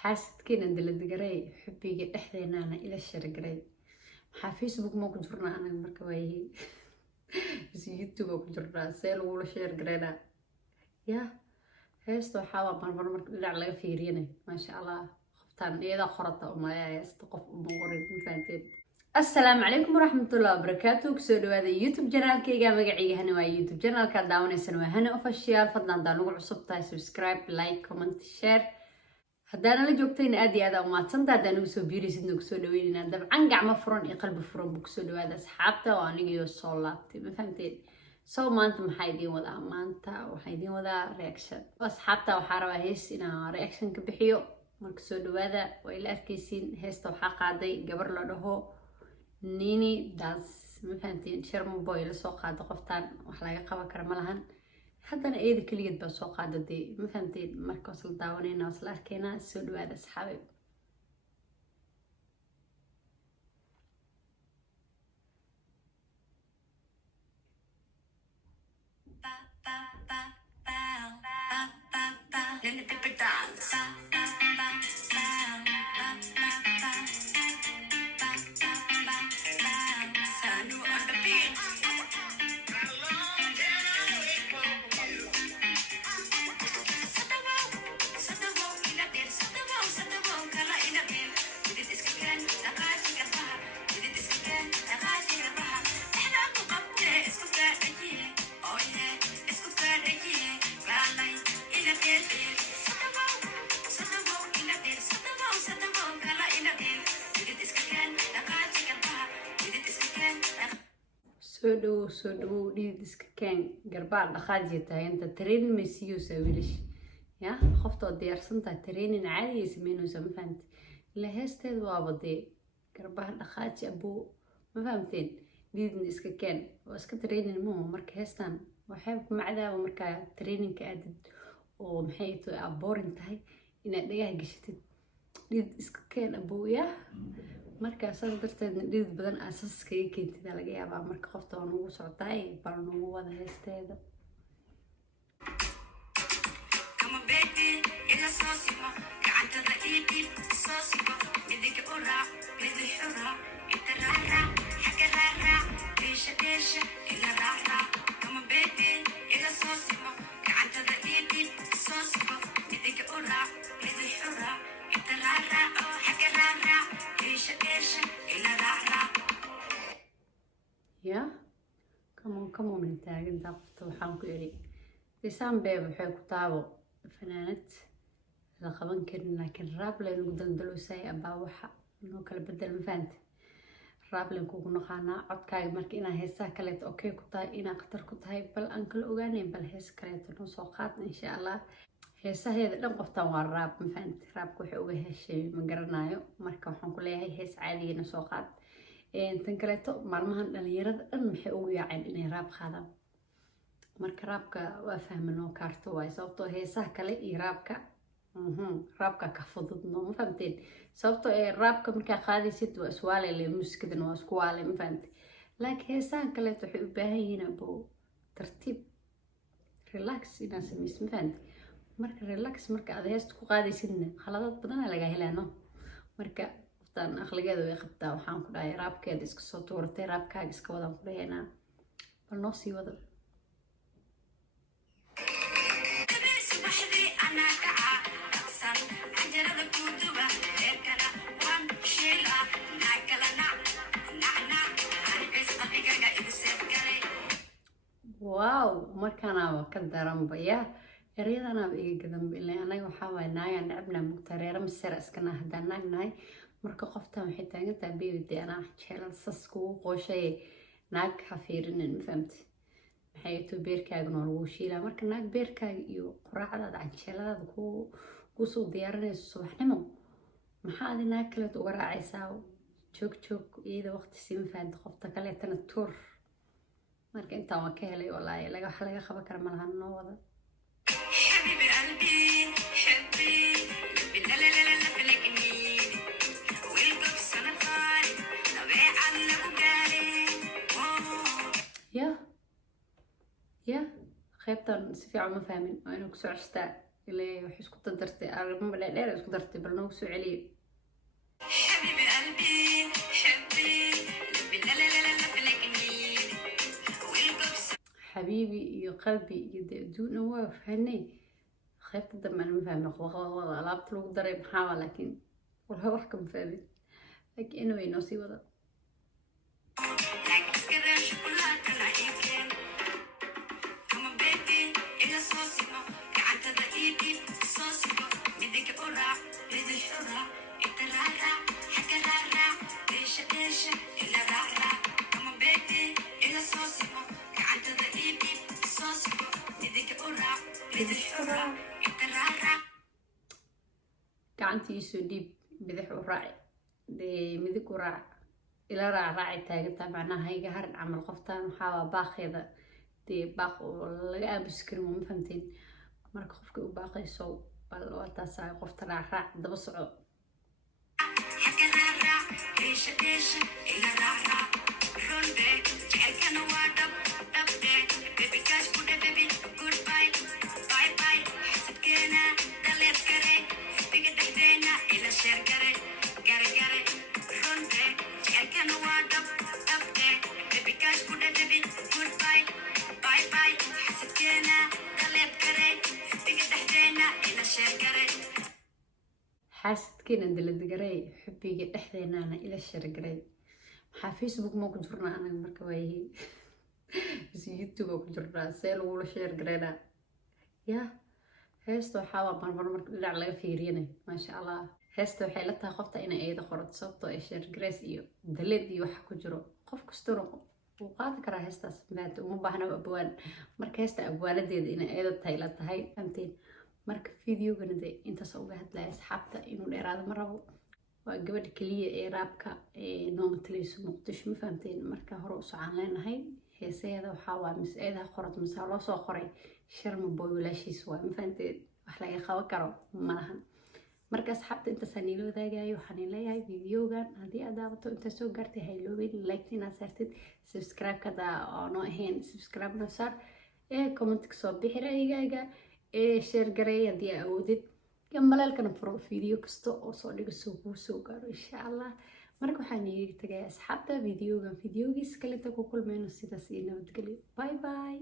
حاسدكين عند الدقري حبي إحدينا أنا إلى الشرقري maxaa facebook ma ku jirnaa anaga marka waayay is youtube ku jirnaa seel wala share gareena ya heesto waxaa marmar marka dhinac laga fiiriyay maasha Allah qoftaan iyada qorata oo ma heesto qof uma qorin faanteen assalaamu calaykum waraxmatullaahi wabarakaatuh kusoo dhawaada youtube channelkayga magacayga hana waa youtube channelka daawanaysan waa hana official fadlan daan ugu cusub tahay subscribe like comment share haddana la joogtayna aad iyo aad u maadsantahay haddana ugu soo biirisidna ugu soo dhaweynayna dabcan gacmo furan iyo qalbi furan buu kusoo dhawaada asxaabta oo aniga soo laabtay ma fahamteen soo maanta maxaa idiin wadaa maanta waxaa idiin wadaa reaction asxaabta waxaa rabaa hees inaan reaction ka bixiyo marka soo dhawaada waa ila arkaysiin heesta waxaa qaaday gabar la dhaho Nini Das ma fahamteen Sharma Boy la soo qaado qoftaan wax laga qaban karo ma lahan haddana eeda kaligeed baa soo qaadaday ma fahamteen marka wasla daawanayna wasla arkayna soo dhawaada asxaabi soo dhawow dhiid iska keen garbaar dhaqaajiya tahay inta training ma siiyeysa wiilish ya qoftoo diyaarsantahay training caadi ay sameynaysa ma fahamtay ila heesteeda waaba dee garbaar dhaqaaji abuu ma fahamteen dhiidna iska keen waa iska training muuhu marka heestan waxay macdaaba markaa trainingka aadid oo maxay tahay aboorin tahay inaad dhagaha gashatid dhiid iska keen abuu ya marka saas darteedna dhidid badan aasaska ay keentida laga yaabaa marka qofta oo nagu socotay bal nagu wada heesteeda kama baby ila soosimo gacantada iibib soosimo midika ura midii xura inta raara xagga raara deesha ila raara kama baby ila soosimo gacantada iibib soosimo midika ura midii xura inta raara xagga raara ya come on taagan qofta waxaan ku iri isaan beeb waxay ku taabo fanaanad la qaban karin laakiin raab la lagu daldaloosay abaa waxa inuu kala bedel ma fahamta raab la kugu noqonaa codkaaga marka inaa heesaha kale okay ku tahay inaa khatar ku tahay bal aan kala ogaanayn bal hees kale noo soo qaad insha Allah heesaheeda dhan qoftaan waa raab ma fahamta raabku waxay uga heshay ma garanayo marka waxaan ku leeyahay hees caadigeena soo qaad tan kaleeto maalmahan dhalinyarada dhan maxay ugu yaaceen inay raab qaadaan marka raabka waa fahmanoo kaarto waay sababtoo heesaha kale iyo raabka ka fudud no ma fahamteen sababtoo raabka markaa qaadaysid waa iswaalele muusikadana waa isku waale ma fahamtay laakiin heesaha kaleeto waxay u baahan yihiin abuu tartiib relax inaa samaysid ma fahamtay marka relax marka aad heesta ku qaadaysidna khaladaad badan laga helaano marka qoftaan aqligeeda way qabtaa waxaan ku dhahay raabkeeda iska soo tuuratay raabkaaga iska wadaan ku dhahaynaa bal noo sii wada wow markaanaaba ka daranba yaa ereyadanaaba iga gadanba ilaa anaga waxaa waay naagaan nacabnaa mugtaa reera masera iskana haddaan naagnahay marka qoftaan waxay taagantaha beebide anaa jeelad sas kugu qooshay naag ha fiirinin ma fahamti maxay to beerkaaga noo lagu shiilaa marka naag beerkaaga iyo quraacdaada canjeeladaada kusoo diyaarinayso subaxnimo maxaa adi naag kaleed uga raacaysaa joog iyada waqti sii ma fahamti qofta kaleetana tuur marka intaan waa ka helay walaahi wax laga qaban kara ma lahan noo wada حبيبي قلبي حبي لا لا لا لا فلقني والقب سنة طاري طبيعي عنا وقالي يا خيبتان سفيع ما فاهمين وأنا كسو عشتا إلى وحش كنت درتي أنا لا كنت درتي برنامج سعلي حبيبي قلبي حبي لا لا لا لا فلكني والقبس حبيبي يا قلبي يدون واف هني خيبت الدم أنا مفهم خلاص لعبت له ضرب محاولة لكن والله أحكم فاهم لكن إنه ينوسي وضع like كده شوكولاتة نايفين كما بيبي إلى صوصيكو قعدت ضئيبي صوصيكو بدك أورا بدك أورا إترارا حكا رارا إيش إيش إلا رارا كما بيبي إلى صوصيكو قعدت ضئيبي صوصيكو بدك أورا بدك أورا إترارا gacantiisu dhiib bidix u raaci dee midig u raac ila raaci taaganta macnaha iga harin camal qoftan waxaa baaqeeda dee baaq oo laga aamusi karin ma fahamteen marka qofka u baaqayso bal waa taas qofta raac daba soco حكا رارا إيش إيش إلا رارا رولبي جعل كان وادب دبدي بيبي كاش بودا بيبي جود باي باي باي حسب كينا دليت كري بيجي دحدينا إلى شير كري كري كري رولبي جعل كان وادب دبدي بيبي كاش بودا بيبي جود باي باي باي حسب كينا دليت كري بيجي دحدينا إلى شير كري xaasidkeena daladagarey xubbiga dhexdeenaana ila shargaray maxaa facebook ma ku jirnaa anaga marka waayihi bas youtube ku jirnaa see lagula sheergareynaa ya heesta waxaa marmar marka dhinac laga fiiriyana maasha allah heesta waxay la tahay qofta inay eeda qorato sababtoo ay sheergareys iyo dalad iyo waxa ku jiro qof kastana wuu qaadi karaa heestaas maanta uma baahna abwaan marka heesta abwaanadeeda inay eeda tahay la tahay fahamteen marka videogana de intaas uga hadlaya asxaabta inuu dheeraado ma rabo waa gabadha keliya ee raabka noo matalayso muqdisho ma fahamteen marka hore u socaan leenahay heeseeda waxaa waa mis eedaha qorad mise loo soo qoray sharma boy walaashiis waa ma fahamteen wax laga qaban karo ma lahan marka asxaabta intaasaan niila wadaagayo waxaan leeyahay videogan haddii aad daawato intaa soo gaartay hayloobin like inaad saartid subscribe kada oo noo ahayn subscribe noo saar comment kasoo bixi ra'yigaaga share gareey haddii awoodid gambalaalkana furo video kasta oo soo dhigo soo kuu soo gaaro insha allah marka waxaan iiga tagay asxaabta videogan videogiis kaleta ku kulmayno sidaas iyo nabadgelyo bye bye